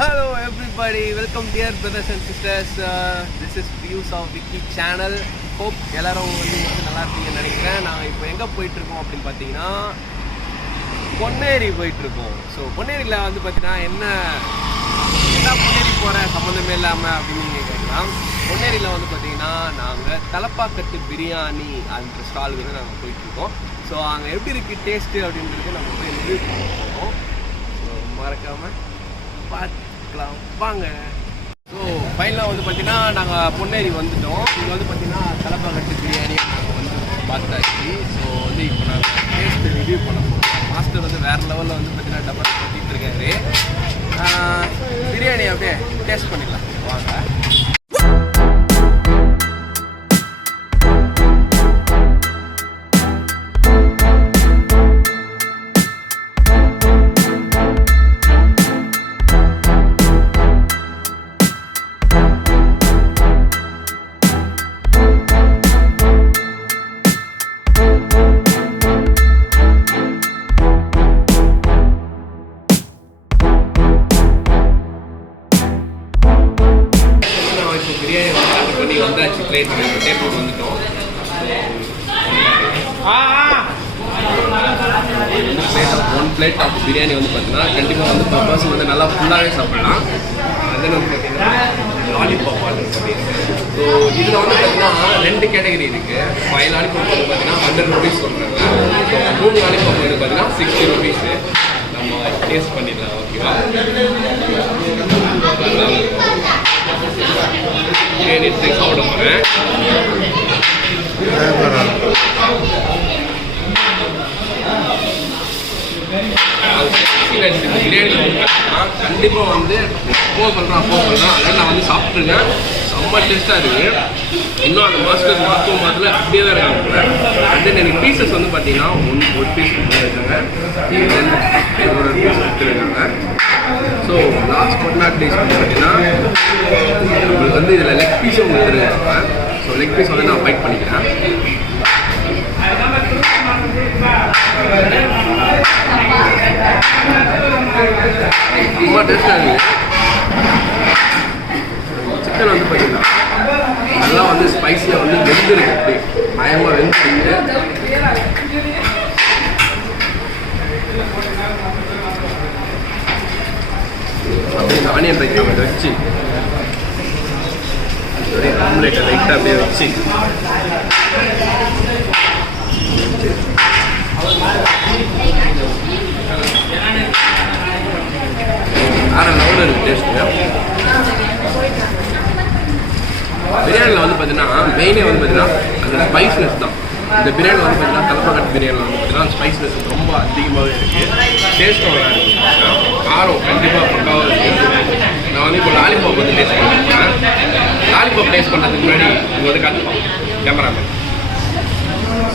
Hello everybody, welcome dear brothers and sisters. This is views of Vicky channel. Hope எல்லாரும் நல்லா இருப்பீங்கன்னு நினைக்கிறேன். நாங்கள் இப்போ எங்கே போயிட்டுருக்கோம் அப்படின்னு பார்த்தீங்கன்னா பொன்னேரி போயிட்டுருக்கோம். ஸோ பொன்னேரியில் வந்து பார்த்தீங்கன்னா என்ன பொன்னேரி போகிற சம்மந்தமே இல்லாமல் அப்படின்னு நீங்கள் கேட்கலாம். பொன்னேரியில் வந்து பார்த்தீங்கன்னா நாங்கள் தலப்பாக்கட்டு பிரியாணி அந்த ஸ்டாலுக்கு வந்து நாங்கள் போயிட்டுருக்கோம். ஸோ அங்கே எப்படி இருக்குது டேஸ்ட்டு அப்படின்றது நம்ம போய் ரிவ்யூ பண்ண போகிறோம். ஸோ மறக்காமல் பார்க்கலாம் வாங்க. ஸோ ஃபைனலாக வந்து பார்த்தீங்கன்னா நாங்கள் பொன்னேரி வந்துட்டோம். இங்கே வந்து பார்த்தீங்கன்னா தலப்பாக்கட்டு பிரியாணி நாங்கள் வந்து பார்த்தாச்சு. ஸோ வந்து இப்போ நாங்கள் டேஸ்ட்டு ரிவ்யூ பண்ண போகிறோம். மாஸ்டர் வந்து வேறு லெவலில் வந்து பார்த்தீங்கன்னா டபுள் கட்டிகிட்டு இருக்காரு. பிரியாணி அப்படியே டேஸ்ட் பண்ணிடலாம் வாங்க. பிரியாணி ஆர்டர் பண்ணி வந்தாச்சு. பிளேட் டேபிள் வந்துட்டோம். ஒன் பிளேட் ஆஃப் பிரியாணி வந்து பார்த்தீங்கன்னா கண்டிப்பாக வந்து பர்சன் வந்து நல்லா ஃபுல்லாகவே சாப்பிடலாம். அதே வந்து பார்த்தீங்கன்னா லாலிபாப் ஆர்டர் பண்ணியிருக்கேன். ஸோ இதில் வந்து பார்த்தீங்கன்னா 2 கேட்டகரி இருக்குது. 5 லாலிபாப் வந்து பார்த்தீங்கன்னா 100 ருபீஸ் சொல்கிறாங்க. 3 லாலிபாப் வந்து பார்த்தீங்கன்னா 60 ருபீஸு. நம்ம டேஸ்ட் பண்ணிடலாம் ஓகேவா. பிரியாணி சாப்பிட போகிறேன். பிரியாணி கண்டிப்பாக வந்து பண்ணுறேன் அதில் நான் வந்து சாப்பிட்ருக்கேன். செம்ம டேஸ்ட்டாக இருக்குது. இன்னும் அந்த மாஸ்டர் மாற்றும் மாதிரி அப்படியே தான் இருக்காங்க. அண்ட் தென் எனக்கு பீசஸ் வந்து பார்த்தீங்கன்னா ஒரு பீஸ் கொடுத்துருக்காங்க, 2 பீஸ் கொடுத்துருக்காங்க. So last but not taste வந்து பார்த்தீங்கன்னா உங்களுக்கு வந்து இதில் லெக் பீஸும் கொடுத்துருக்காங்க. ஸோ லெக் பீஸ் வந்து நான் ஃபைட் பண்ணிக்கிறேன். ரொம்ப டேஸ்ட்டாக இருக்குது. சிக்கன் வந்து பார்த்தீங்கன்னா நல்லா வந்து ஸ்பைஸியாக வந்து வெந்துருக்கு. அப்படி பயமாக வெந்துருக்கு. அப்படியே ஆனியன் ரைஸ் அதை வச்சு அப்படியே ஆம்லேட்டை லைட்டாக அப்படியே வச்சு வேறு லெவலில் இருக்குது டேஸ்ட்டு. பிரியாணியில் வந்து பார்த்தீங்கன்னா மெயினே வந்து பார்த்தீங்கன்னா அந்த ஸ்பைஸ்னஸ் தான். இந்த பிரியாணி வந்து பார்த்தீங்கன்னா தலப்பாக்கட்டு பிரியாணியில் வந்து பார்த்தீங்கன்னா ஸ்பைஸ்னஸ் ரொம்ப அதிகமாகவே இருக்குது. டேஸ்ட்டும் நல்லா இருக்குது. காரம் கண்டிப்பாக பக்காவாக இருக்குது. நான் வந்து இப்போ லாலிபாப் வந்து டேஸ்ட் பண்ணிருக்கேன். லாலிபாப் டேஸ்ட் பண்ணுறதுக்கு முன்னாடி இங்கே வந்து காட்டுப்பாங்க கேமராமேன்.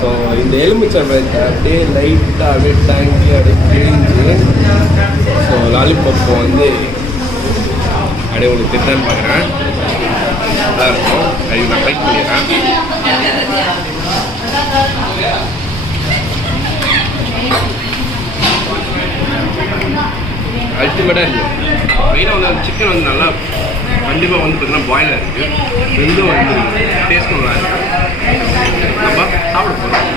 ஸோ இந்த எலுமிச்சை அப்படியே லைட்டாக அப்படியே டேங்கி அப்படியே கிழிஞ்சு ஸோ லாலிபாப்பை வந்து அப்படியே உங்களுக்கு திட்டான்னு பார்க்குறேன். நல்லா இருக்கும். அது நான் லைக் பண்ணிடுறேன். அல்டிமேட்டாக இருக்குது. மெயினாக வந்து சிக்கன் வந்து நல்லா கண்டிப்பாக வந்து பார்த்தீங்கன்னா பாயிலாக இருக்குது. ரெண்டும் வந்து டேஸ்ட் நல்லா இருக்குது. நம்ம சாப்பிட போகிறோம்.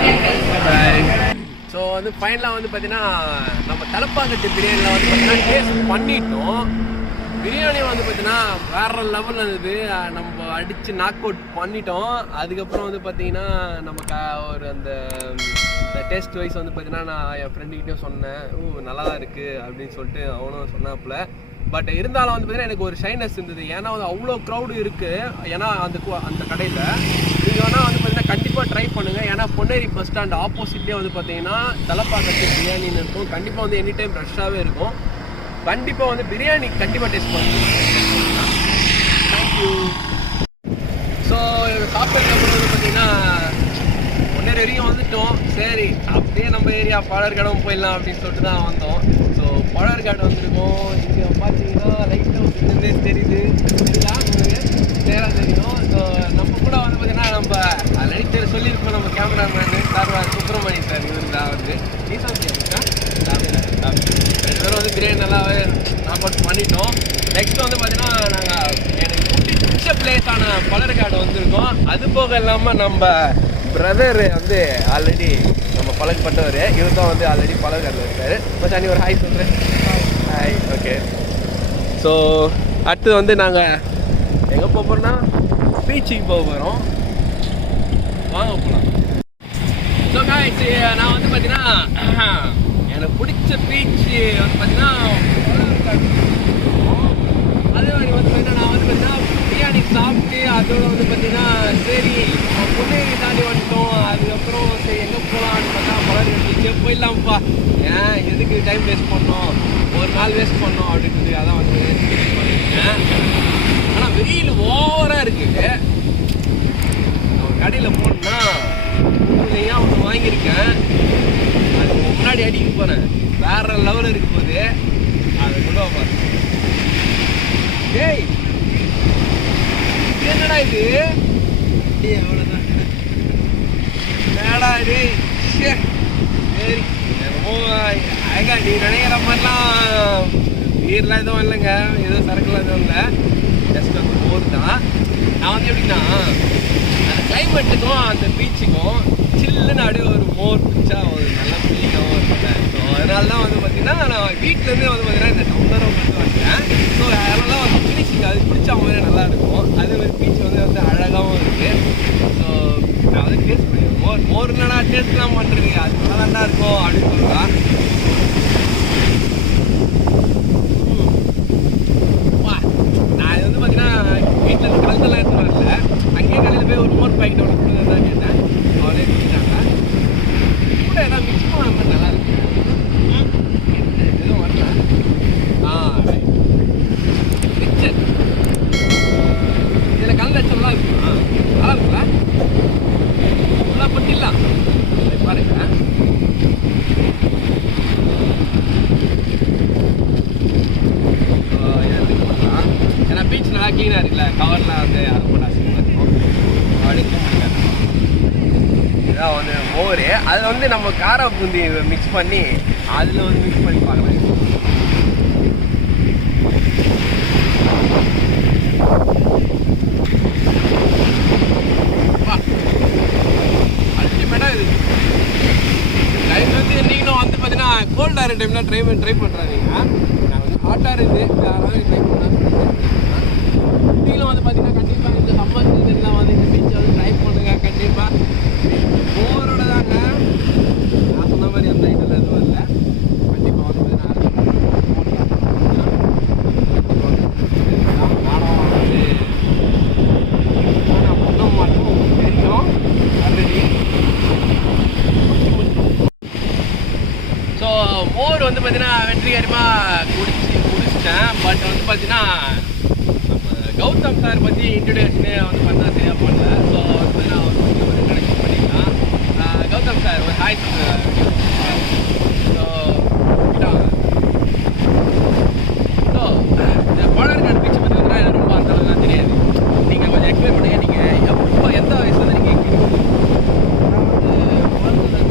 ஸோ வந்து ஃபைனலாக வந்து பார்த்தீங்கன்னா நம்ம தலப்பாக்கட்டு பிரியாணியில் வந்து பார்த்தீங்கன்னா டேஸ்ட் பண்ணிட்டோம். பிரியாணி வந்து பார்த்தீங்கன்னா வேறு லெவலில் இருந்தது. நம்ம அடித்து நாக் அவுட் பண்ணிட்டோம். அதுக்கப்புறம் வந்து பார்த்தீங்கன்னா நமக்கு ஒரு அந்த டேஸ்ட் வைஸ் வந்து பார்த்தீங்கன்னா நான் என் ஃப்ரெண்டுக்கிட்டே சொன்னேன், நல்லா தான் இருக்குது அப்படின்னு சொல்லிட்டு அவனும் சொன்னாப்புல. பட் இருந்தாலும் வந்து பார்த்தீங்கன்னா எனக்கு ஒரு ஷைனஸ் இருந்தது. ஏன்னா வந்து அவ்வளோ க்ரௌடு இருக்குது. ஏன்னா அந்த கடையில் நீங்கள் வேணால் வந்து பார்த்தீங்கன்னா கண்டிப்பாக ட்ரை பண்ணுங்கள். ஏன்னா பொன்னேரி பஸ் ஸ்டாண்ட் ஆப்போசிட்லேயே வந்து பார்த்தீங்கன்னா தலப்பாக்கட்டு பிரியாணின்னு இருக்கும். கண்டிப்பாக வந்து எனி டைம் ரஷ்ஷாகவே இருக்கும். கண்டிப்பாக வந்து பிரியாணி கண்டிப்பாக டேஸ்ட் பண்ணுங்க. தேங்க்யூ. ஸோ சாப்பிட்டதுக்கு அப்புறம் வந்து பார்த்தீங்கன்னா பொன்னேரி வரைக்கும் வந்துட்டோம். சரி அப்படியே நம்ம ஏரியா பாலர்காடும் போயிடலாம் அப்படின்னு சொல்லிட்டு தான் வந்தோம். ஸோ பாலர்காடு வந்திருக்கோம். இங்கே பார்த்தீங்கன்னா லைட்டாக தெரியுது நேராக தெரியும். ஸோ நம்ம கூட வந்து பார்த்தீங்கன்னா நம்ம ஆல்ரெடி சொல்லியிருக்கோம் நம்ம கேமராமேனு சார் சுப்பிரமணிய சார் இவர் தான் வந்து நீ சொல்லியா 2 பேரும் வந்து பிரியாணி நல்லாவே நாக் அவுட் பண்ணிட்டோம். பண்ணிட்டோம். நெக்ஸ்ட் வந்து பார்த்தீங்கன்னா நாங்கள் எனக்கு பிடிச்ச பிளேஸான பலர்காடு வந்திருக்கோம். அது போக இல்லாமல் நம்ம பிரதர் வந்து ஆல்ரெடி நம்ம பழக்கப்பட்டவர். இவர் தான் வந்து ஆல்ரெடி பலர்காடில் இருக்கார். மச்சான் நீ ஒரு ஹாய் சொல்கிறேன். ஹாய். ஓகே. ஸோ அடுத்து வந்து நாங்கள் எங்கே போக போகிறோம்னா பீச்சுக்கு போக போகிறோம். வாங்க போகலாம். ஸோ காய்ஸ் நான் வந்து பார்த்தீங்கன்னா எனக்கு பிடிச்ச பீச்சு வந்து பார்த்தீங்கன்னா அதே மாதிரி வந்து பார்த்தீங்கன்னா நான் வந்து பார்த்தீங்கன்னா பிரியாணி சாப்பிட்டு அதோட வந்து பார்த்தீங்கன்னா சரி பொண்ணேரி தாண்டி வந்துட்டோம். அதுக்கப்புறம் சரி எங்கே போகலான்னு பார்த்தா மலர் கட்டிச்சு போயிடலாம்ப்பா, ஏன் எதுக்கு டைம் வேஸ்ட் பண்ணோம், ஒரு நாள் வேஸ்ட் பண்ணோம் அப்படின்றது அதான் வந்து பண்ணியிருக்கேன். ஆனால் வெயில் ஓவராக இருக்குது. ஒரு கடையில் போனோம்னா ஏன் ஒன்று வாங்கியிருக்கேன், அதுக்கு முன்னாடி அடிக்க போகிறேன், வேற லெவலில் இருக்க போது அதை கொண்டு வைப்பாரு. ஏய் என்னடா இது எவ்வளோதான் மேடா டேய் சரி என்னமோ அழகா நீ நினைக்கிற மாதிரிலாம் வீரெலாம் எதுவும் இல்லைங்க, எதுவும் சரக்குலாம் எதுவும் இல்லை, ஜஸ்ட் அந்த மோர் தான். நான் வந்து எப்படின்னா அந்த கிளைமேட்டுக்கும் அந்த பீச்சுக்கும் சில்லுன்னு அப்படியே ஒரு மோர் பிடிச்சா ஒரு நல்ல ஃபீலிங்காகவும் இருக்குல்ல. ஸோ அதனால தான் வந்து பார்த்தீங்கன்னா நான் வீட்டிலேருந்தே வந்து பார்த்தீங்கன்னா இந்த டம்ளரை வந்து வந்தேன். ஸோ அதெல்லாம் வந்து ஃபினிஷிங் அது பிடிச்ச மாதிரி நல்லா இருக்கும். அதே மாதிரி பீச் வந்து அழகாகவும் இருக்குது. ஸோ நான் வந்து டேஸ்ட் பண்ணிடுவேன். மோர் என்னடா டேஸ்ட்லாம் பண்ணுறீங்க, அது நல்லா தாண்டா இருக்கும் அப்படின்னு சொல்லலாம். நான் இது வந்து பார்த்தீங்கன்னா வீட்டிலேருந்து கலந்தெல்லாம் எடுத்து வரல, அங்கேயே கடையில் போய் ஒரு மோர் பாக்கெட் ஒன்று கொடுத்ததான் கேட்டேன். அவளே கொடுத்தாங்க. கூட ஏதாவது மிக்ஸ் பண்ண மாதிரி நல்லா இருக்கு. எதுவும் வரல. ரிச்சர் இதில் கலந்து வச்சோம்லாம் இருக்குமா, நல்லா இருக்குல்ல, நல்லா பண்ணிடலாம் பாருங்க. ஏன்னா பீச் நல்லா க்ளீனாக இருக்குல்ல, கவர்லாம் வந்து அது போல அசிங்கமாக இருக்கும், அப்படிக்கும் முடியாது. இதான் வந்து மோர், அதில் வந்து நம்ம காரா பூந்தி மிக்ஸ் பண்ணி அதில் வந்து மிக்ஸ் பண்ணி பார்க்கலாம். அல்டிமேட்டாக இது டைம் வந்து நீங்களும் வந்து பார்த்தீங்கன்னா கோல்டாக இருக்க டைம்லாம் ட்ரை பண்ணுறாதீங்க. நான் வந்து ஹாட்டாக இருக்குது யாராவது ட்ரை பண்ணால் நீங்களும் வந்து பார்த்தீங்கன்னா கண்டிப்பாக இந்த சம்மர் சீசன்லாம் வந்து இந்த பீச்சை வந்து ட்ரை பண்ணுங்க. கண்டிப்பாக போரோட தாங்க, நான் சொன்ன மாதிரி அந்த இதெல்லாம் எதுவும் இல்லை. கண்டிப்பாக வந்து பார்த்தீங்கன்னா நானும் வந்து பண்ண மாட்டோம் உங்களுக்கு தெரியும் ஆல்ரெடி. ஸோ மோர் வந்து பார்த்தீங்கன்னா வெற்றிகரமாக குடிச்சிட்டேன். பட் வந்து பார்த்தீங்கன்னா கௌதம் சார் பற்றி இன்ட்ரடியூஷனே வந்து பண்ணால் சரியாக பண்ணல. ஸோ வந்து நான் ஒரு இன்ட்ரடியூஷன் பண்ணிக்கலாம். கௌதம் சார் ஒரு ஹாய் சொல்லுங்கள். ஸோ ஸோ இந்த பாலர்காடு பீச்சை பற்றி வந்து எனக்கு ரொம்ப அந்த அளவுக்கு தெரியாது. நீங்கள் கொஞ்சம் எக்ஸ்பிளைன் பண்ணுங்கள். நீங்கள் எப்போ எந்த வயசுலேருந்து நீங்கள் கேட்குறீங்க? போகிறதுலேருந்து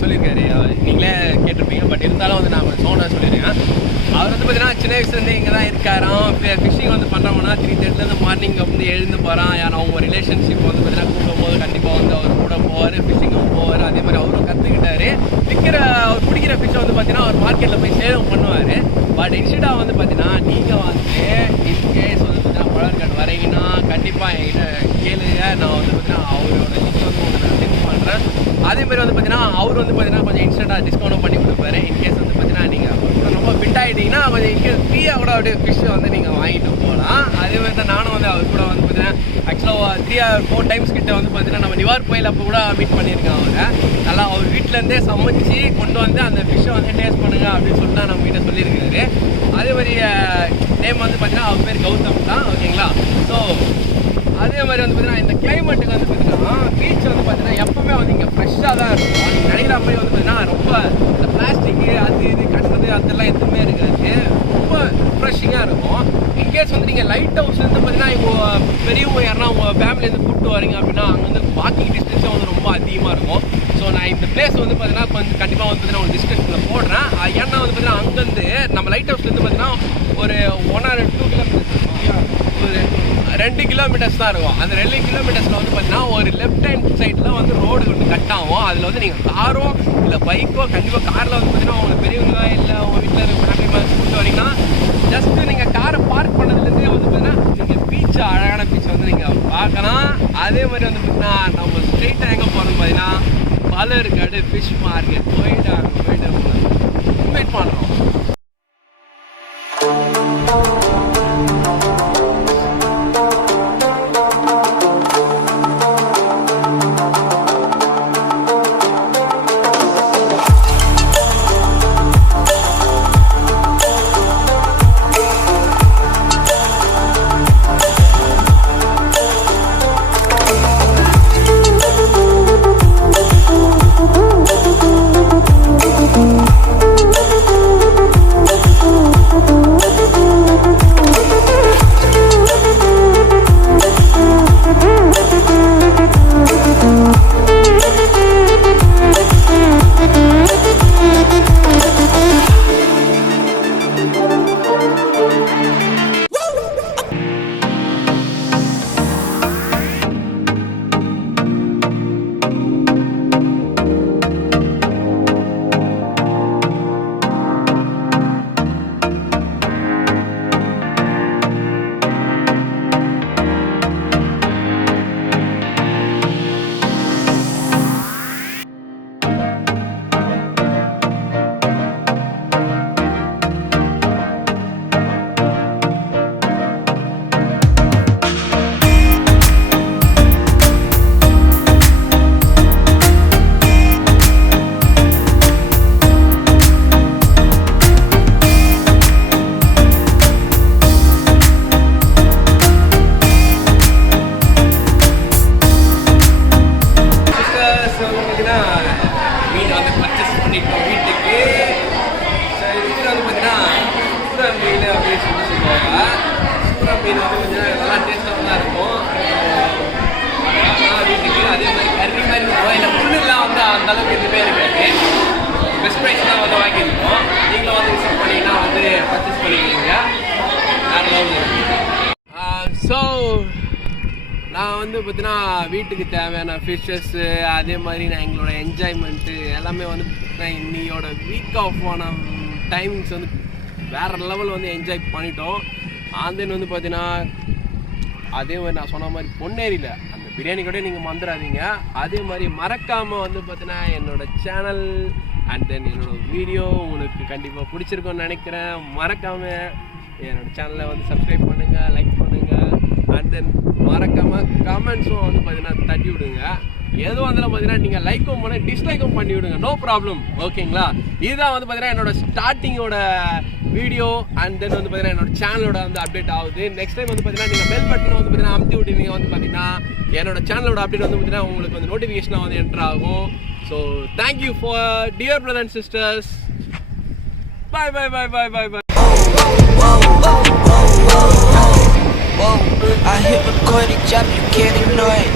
சொல்லியிருக்காரு, நீங்களே கேட்டிருப்பீங்க. பட் இருந்தாலும் வந்து நான் சோனா சொல்லியிருக்கேன். அவர் வந்து பார்த்தீங்கன்னா சின்ன வயசுலேருந்து இங்கே தான் இருக்காராம். ஃபிஷிங் வந்து பண்ணுறோம்னா 3:30 மார்னிங் வந்து எழுந்து போகிறான். யாரும் அவங்க ரிலேஷன்ஷிப் வந்து பார்த்தீங்கன்னா கூப்பிடும்போது கண்டிப்பாக வந்து அவர் கூட போவார், ஃபிஷிங்கும் போவார். அதே மாதிரி அவரும் கற்றுக்கிட்டாரு. அவர் பிடிக்கிற ஃபிஷ்ஷை வந்து பார்த்தீங்கன்னா அவர் மார்க்கெட்டில் போய் சேலம் பண்ணுவார். பட் இன்ஸ்டெண்டாக வந்து பார்த்தீங்கன்னா நீங்கள் வந்து இன்கேஸ் வந்து பார்த்தீங்கன்னா பாலர்காடு வரீங்கன்னா கண்டிப்பாக என்கிட்ட கேளுங்க. நான் வந்து பார்த்தீங்கன்னா அவரோட லிஸ்ட் வந்து உங்களுக்கு நான் சென்ட் பண்ணுறேன். அதேமாதிரி வந்து பார்த்தீங்கன்னா அவர் வந்து பார்த்தீங்கன்னா கொஞ்சம் இன்ஸ்டன்ட்டாக டிஸ்கவுண்ட்டும் பண்ணி கொடுப்பாரு. இன்கேஸ் வந்து பார்த்தீங்கன்னா நீங்கள் கூட ரொம்ப ஃபிட் ஆகிட்டீங்கன்னா கொஞ்சம் இன்கேஸ் ஃப்ரீயாக கூட அப்படியே ஃபிஷ்ஷை வந்து நீங்கள் வாங்கிட்டு போகலாம். அதே மாதிரி தான் நானும் வந்து அவர் கூட வந்து பார்த்தீங்கன்னா ஆக்சுவலாக 3 or 4 times கிட்ட வந்து பார்த்தீங்கன்னா நம்ம நிவார் கோயில் அப்போ கூட மீட் பண்ணியிருக்கேன் அவரை. நல்லா அவர் வீட்டிலேருந்தே சமைச்சு கொண்டு வந்து அந்த ஃபிஷ்ஷை வந்து டேஸ்ட் பண்ணுங்க அப்படின்னு சொல்லிட்டு நம்ம கிட்ட சொல்லியிருக்காரு. அதே மாதிரி நேம் வந்து பார்த்தீங்கன்னா அவர் பேர் கௌதம் தான், ஓகேங்களா. ஸோ அதே மாதிரி வந்து பார்த்தீங்கன்னா இந்த கிளைமேட்டுக்கு வந்து பார்த்தீங்கன்னா பீச் வந்து பார்த்தீங்கன்னா எப்போவுமே வந்து இங்கே ஃப்ரெஷ்ஷாக தான் இருக்கும். நீங்கள் நினைக்கிற மாதிரி வந்து பார்த்தீங்கன்னா ரொம்ப இந்த பிளாஸ்டிக்கு அது இது கட்டுறது அதெல்லாம் எதுவுமே இருக்காது. ரொம்ப ரிஃப்ரெஷிங்காக இருக்கும். இன்கேஸ் வந்து நீங்கள் லைட் ஹவுஸ்லேருந்து பார்த்தீங்கன்னா உங்கள் பெரியவங்க யாருன்னா உங்கள் ஃபேமிலியிலேருந்து கூப்பிட்டு வரீங்க அப்படின்னா அங்கே வந்து வாக்கிங் டிஸ்டன்ஸும் வந்து ரொம்ப அதிகமாக இருக்கும். ஸோ நான் இந்த பிளேஸ் வந்து பார்த்தீங்கன்னா கொஞ்சம் கண்டிப்பாக வந்து பார்த்தீங்கன்னா ஒரு டிஸ்கஷனில் போடுறேன். ஏன்னா வந்து பார்த்தீங்கன்னா அங்கேருந்து நம்ம லைட் ஹவுஸ்லேருந்து பார்த்தீங்கன்னா ஒரு 1 or 2 கிலோமீட்டர்ஸ், ஒரு 2 கிலோமீட்டர்ஸ் தான் இருக்கும். அந்த 2 கிலோமீட்டர்ஸில் வந்து பார்த்தீங்கன்னா ஒரு லெஃப்ட் ஹேண்ட் சைடில் வந்து ரோடு ஒன்று கட் ஆகும். அதில் வந்து நீங்கள் காரோ இல்லை பைக்கோ, கண்டிப்பாக காரில் வந்து பார்த்தீங்கன்னா உங்களுக்கு பெரியவங்க இல்லை உங்கள் வீட்டில் இருக்க ஃபேமிலி மாதிரி கூப்பிட்டு வரீங்கன்னா ஜஸ்ட்டு நீங்கள் காரை பார்க் பண்ணதுலேருந்தே வந்து பார்த்தீங்கன்னா நீங்கள் பீச்சு, அழகான பீச்சை வந்து நீங்கள் பார்க்கலாம். அதே மாதிரி வந்து பார்த்தீங்கன்னா நம்ம ஸ்ட்ரெயிட்டாக எங்கே போகிறோம்னு பார்த்தீங்கன்னா பலர்காடு ஃபிஷ் மார்க்கெட் போயிட்டு இன்வைட் பண்ணுறோம். ஸோ நான் வந்து பார்த்தீங்கன்னா வீட்டுக்கு தேவையான ஃபிஷ்ஷஸ்ஸு, அதே மாதிரி நான் எங்களோட என்ஜாய்மெண்ட்டு எல்லாமே வந்து நான் இன்னையோட வீக் ஆஃப் ஆன டைமிங்ஸ் வந்து வேறு லெவல் வந்து என்ஜாய் பண்ணிட்டோம். ஆந்தன் வந்து பார்த்தீங்கன்னா அதே மாதிரி நான் சொன்ன மாதிரி பொன்னேரியில் அந்த பிரியாணி கூட நீங்கள் மறந்துடாதீங்க. அதே மாதிரி மறக்காமல் வந்து பார்த்தீங்கன்னா என்னோடய சேனல் அண்ட் தென் என்னோடய வீடியோ உங்களுக்கு கண்டிப்பாக பிடிச்சிருக்கோன்னு நினைக்கிறேன். மறக்காமல் என்னோடய சேனலை வந்து சப்ஸ்கிரைப் பண்ணுங்கள், லைக் பண்ணுங்கள், அண்ட் தென் மறக்காமல் கமெண்ட்ஸும் வந்து பார்த்தீங்கன்னா தட்டி விடுங்க. எதுவும் அதில் பார்த்தீங்கன்னா நீங்கள் லைக்கும் பண்ண டிஸ்லைக்கும் பண்ணி விடுங்க, நோ ப்ராப்ளம், ஓகேங்களா. இதுதான் வந்து பார்த்தீங்கன்னா என்னோட ஸ்டார்டிங்கோட வீடியோ அண்ட் தென் வந்து பார்த்தீங்கன்னா என்னோட சேனலோட வந்து அப்டேட் ஆகுது. நெக்ஸ்ட் டைம் வந்து பார்த்தீங்கன்னா நீங்கள் பெல் பட்டன் வந்து பார்த்தீங்கன்னா அமுத்தி விட்டீங்க வந்து பார்த்தீங்கன்னா என்னோட சேனலோட அப்டேட் வந்து பார்த்தீங்கன்னா உங்களுக்கு வந்து நோட்டிஃபிகேஷனாக வந்து என்டர் ஆகும். So thank you for dear brother and sisters. Bye bye bye bye bye bye. I hit record it, drop, you can't ignore it.